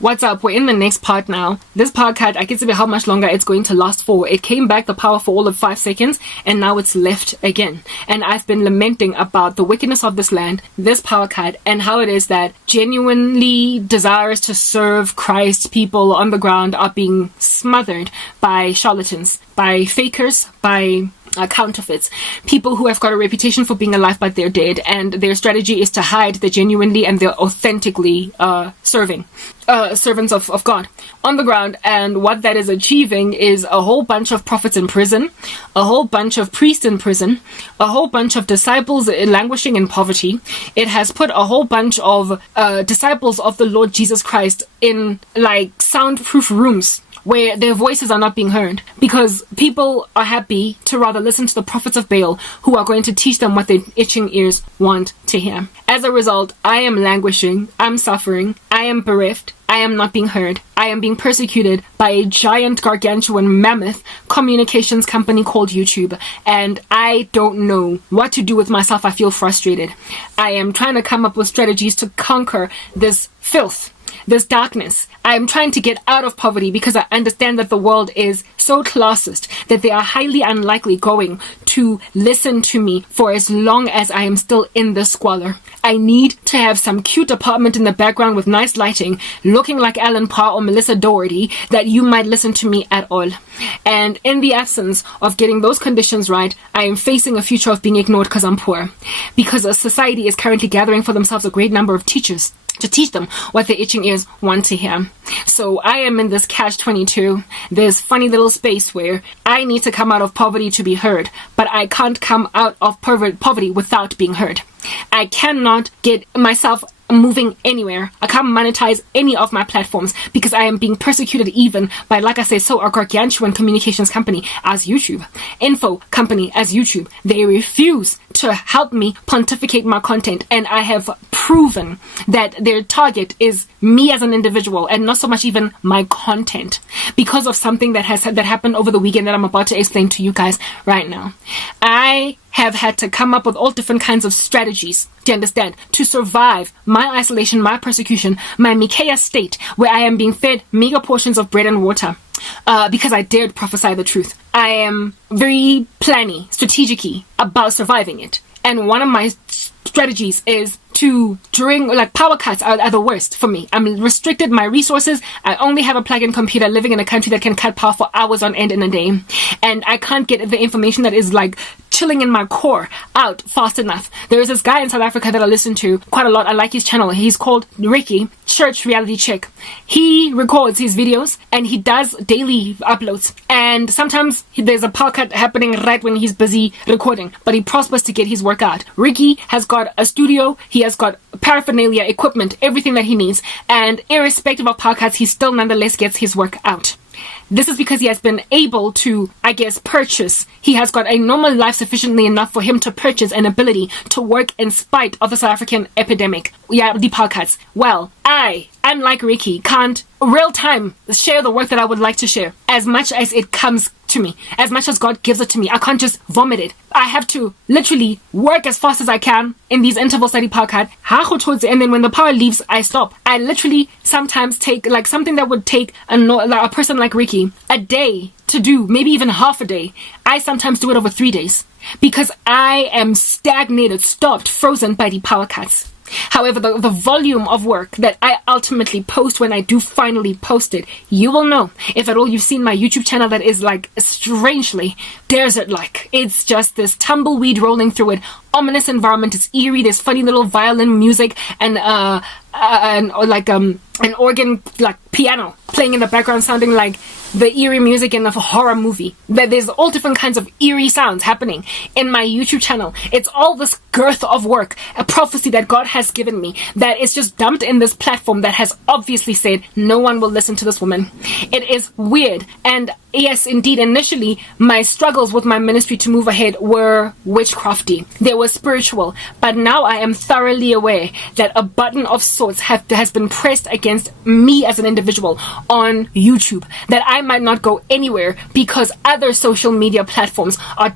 What's up? We're in the next part now. This podcast, I can see how much longer it's going to last for. It came back the power for all of 5 seconds, and now it's left again. And I've been lamenting about the wickedness of this land, this power cut, and how it is that genuinely desirous to serve Christ people on the ground are being smothered by charlatans, by fakers, by counterfeits, people who have got a reputation for being alive but they're dead, and their strategy is to hide the genuinely and they're authentically serving servants of God on the ground. And what that is achieving is a whole bunch of prophets in prison, a whole bunch of priests in prison, a whole bunch of disciples languishing in poverty. It has put a whole bunch of disciples of the Lord Jesus Christ in like soundproof rooms where their voices are not being heard, because people are happy to rather listen to the prophets of Baal who are going to teach them what their itching ears want to hear. As a result, I am languishing, I'm suffering, I am bereft, I am not being heard, I am being persecuted by a giant, gargantuan, mammoth communications company called Youtube, and I don't know what to do with myself. I feel frustrated. I am trying to come up with strategies to conquer this filth, this darkness. I am trying to get out of poverty because I understand that the world is so classist that they are highly unlikely going to listen to me for as long as I am still in this squalor. I need to have some cute apartment in the background with nice lighting, looking like Alan Parr or Melissa Doherty, that you might listen to me at all. And in the absence of getting those conditions right, I am facing a future of being ignored because I'm poor. Because a society is currently gathering for themselves a great number of teachers to teach them what their itching ears want to hear. So I am in this catch-22, this funny little space where I need to come out of poverty to be heard, but I can't come out of poverty without being heard. I cannot get myself moving anywhere. I can't monetize any of my platforms because I am being persecuted even by, like I say, so a gargantuan communications company as YouTube, info company as YouTube. They refuse to help me pontificate my content, and I have proven that their target is me as an individual and not so much even my content, because of something that happened over the weekend that I'm about to explain to you guys right now. I have had to come up with all different kinds of strategies, to understand, to survive my isolation, my persecution, my Micaiah state, where I am being fed meager portions of bread and water, because I dared prophesy the truth. I am very planny, strategic-y about surviving it. And one of my strategies is to, during, like, power cuts are the worst for me. I'm restricted my resources. I only have a plug-in computer living in a country that can cut power for hours on end in a day. And I can't get the information that is, like, chilling in my core out fast enough. There is this guy in South Africa that I listen to quite a lot. I like his channel. He's called Ricky, Church Reality Chick. He records his videos and he does daily uploads. And sometimes there's a power cut happening right when he's busy recording, but he prospers to get his work out. Ricky has got a studio. He has got paraphernalia, equipment, everything that he needs. And irrespective of power cuts, he still nonetheless gets his work out. This is because he has been able to, I guess, purchase. He has got a normal life sufficiently enough for him to purchase an ability to work in spite of the South African epidemic. Yeah, the podcasts. Well, I, unlike Ricky, can't real time share the work that I would like to share as much as it comes to me, as much as God gives it to me. I can't just vomit it. I have to literally work as fast as I can in these interval study podcasts, and then when the power leaves, I stop. I literally sometimes take, like, something that would take a person like Ricky a day to do, maybe even half a day. I sometimes do it over 3 days because I am stagnated, stopped, frozen by the power cuts. However, the volume of work that I ultimately post when I do finally post it, you will know. If at all you've seen my YouTube channel, that is like strangely desert-like. It's just this tumbleweed rolling through it. Ominous environment. It's eerie. There's funny little violin music and an organ, like piano playing in the background, sounding like the eerie music in a horror movie. There's all different kinds of eerie sounds happening in my YouTube channel. It's all this girth of work, a prophecy that God has given me, that is just dumped in this platform that has obviously said no one will listen to this woman. It is weird. And yes, indeed, initially my struggles with my ministry to move ahead were witchcrafty. They were spiritual. But now I am thoroughly aware that a button of sorts has been pressed against me as an individual on YouTube, that I might not go anywhere because other social media platforms are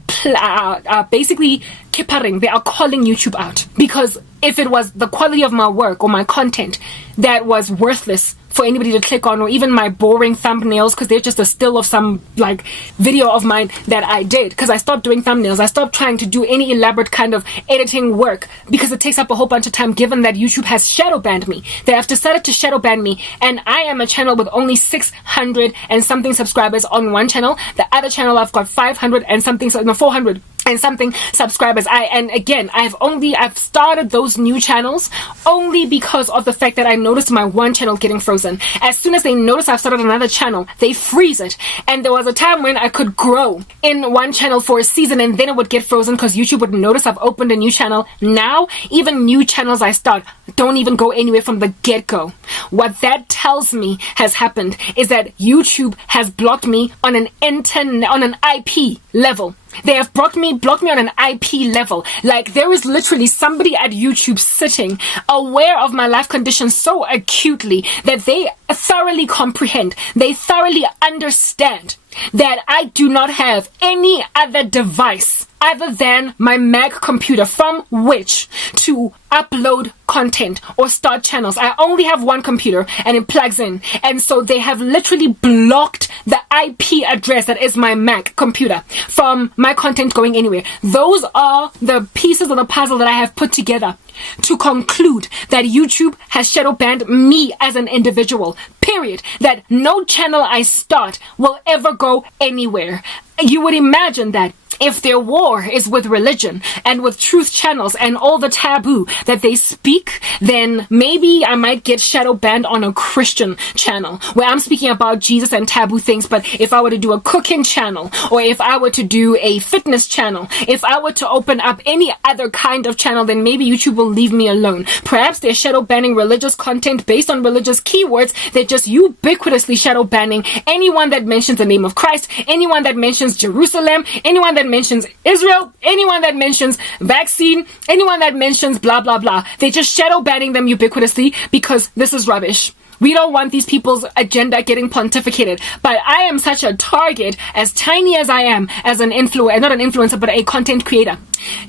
basically kippering. They are calling YouTube out. Because if it was the quality of my work or my content that was worthless for anybody to click on, or even my boring thumbnails, because they're just a still of some like video of mine that I did, because I stopped doing thumbnails. I stopped trying to do any elaborate kind of editing work because it takes up a whole bunch of time, given that YouTube has shadow banned me. They have decided to shadow ban me, and I am a channel with only 600 and something subscribers on one channel. The other channel I've got 500 and something, no, 400 and something subscribers. I've started those new channels only because of the fact that I noticed my one channel getting frozen. As soon as they notice I've started another channel, they freeze it. And there was a time when I could grow in one channel for a season and then it would get frozen because YouTube would notice I've opened a new channel. Now, even new channels I start don't even go anywhere from the get-go. What that tells me has happened is that YouTube has blocked me on an IP level. They have blocked me on an IP level. Like, there is literally somebody at YouTube sitting aware of my life condition so acutely that they thoroughly comprehend, they thoroughly understand that I do not have any other device other than my Mac computer from which to upload content or start channels. I only have one computer and it plugs in. And so they have literally blocked the IP address that is my Mac computer from my content going anywhere. Those are the pieces of the puzzle that I have put together to conclude that YouTube has shadow banned me as an individual. Period. That no channel I start will ever go anywhere. You would imagine that if their war is with religion and with truth channels and all the taboo that they speak, then maybe I might get shadow banned on a Christian channel where I'm speaking about Jesus and taboo things. But if I were to do a cooking channel, or if I were to do a fitness channel, if I were to open up any other kind of channel, then maybe YouTube will leave me alone. Perhaps they're shadow banning religious content based on religious keywords. They're just ubiquitously shadow banning anyone that mentions the name of Christ, anyone that mentions Jerusalem, anyone that mentions Israel, anyone that mentions vaccine, anyone that mentions blah blah blah. They're just shadow banning them ubiquitously because this is rubbish. We don't want these people's agenda getting pontificated. But I am such a target, as tiny as I am, as an influencer, not an influencer, but a content creator.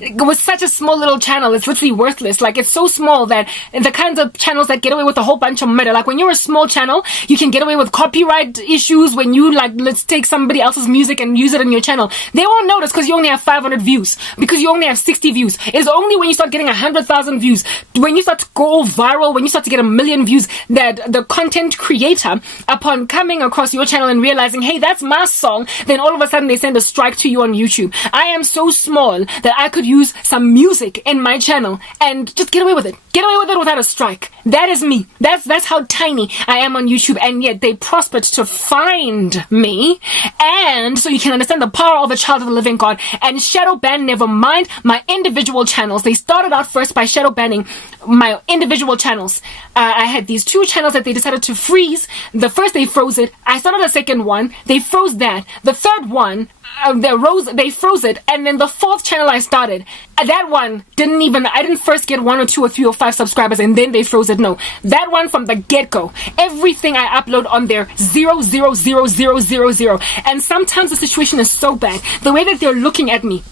With such a small little channel, it's literally worthless. Like, it's so small that the kinds of channels that get away with a whole bunch of murder, like when you're a small channel, you can get away with copyright issues when you, like, let's take somebody else's music and use it in your channel. They won't notice because you only have 500 views, because you only have 60 views. It's only when you start getting 100,000 views, when you start to go viral, when you start to get 1 million views, that the content creator, upon coming across your channel and realizing, hey, that's my song, then all of a sudden they send a strike to you on YouTube. I am so small that I could use some music in my channel and just get away with it. Get away with it without a strike. That is me. That's how tiny I am on YouTube, and yet they prospered to find me. And so you can understand the power of a child of the living God. And shadow ban, never mind my individual channels. They started out first by shadow banning my individual channels. I had these two channels that they decided to freeze. The first, they froze it. I started a second one. They froze that. The third one, they froze it. And then the fourth channel I started, that one I didn't first get 1 or 2 or 3 or 5 subscribers and then they froze it. No, that one from the get-go, everything I upload on there, 0, 0, 0, 0, 0, 0. And sometimes the situation is so bad, the way that they're looking at me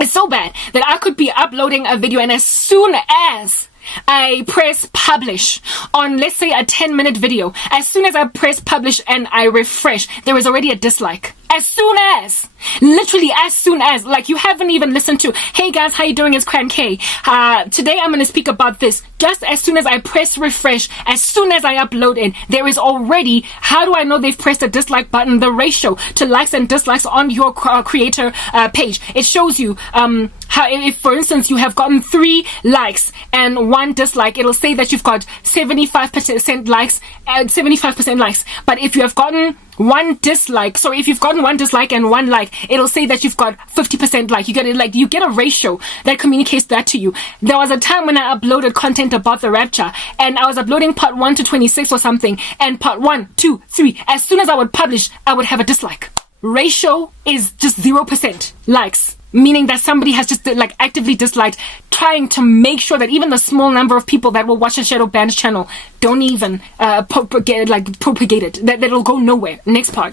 is so bad, that I could be uploading a video, and as soon as I press publish on, let's say, a 10-minute video, as soon as I press publish and I refresh, there is already a dislike. As soon as, literally as soon as, like, you haven't even listened to, hey guys, how you doing? It's Cran K. Today I'm going to speak about this. Just as soon as I press refresh, as soon as I upload it, there is already, how do I know they've pressed a dislike button? The ratio to likes and dislikes on your creator page. It shows you how, if for instance you have gotten 3 likes and 1 dislike, it'll say that you've got 75% likes and 75% likes. But if you have gotten 1 dislike, so if you've gotten 1 dislike and 1 like, it'll say that you've got 50% like. You get a ratio that communicates that to you. There was a time when I uploaded content about the rapture, and I was uploading part 1 to 26 or something, and part 1, 2, 3, as soon as I would publish, I would have a dislike. Ratio is just 0% likes, meaning that somebody has just actively disliked, trying to make sure that even the small number of people that will watch a shadow banned channel don't even propagate it, that it'll go nowhere. Next part.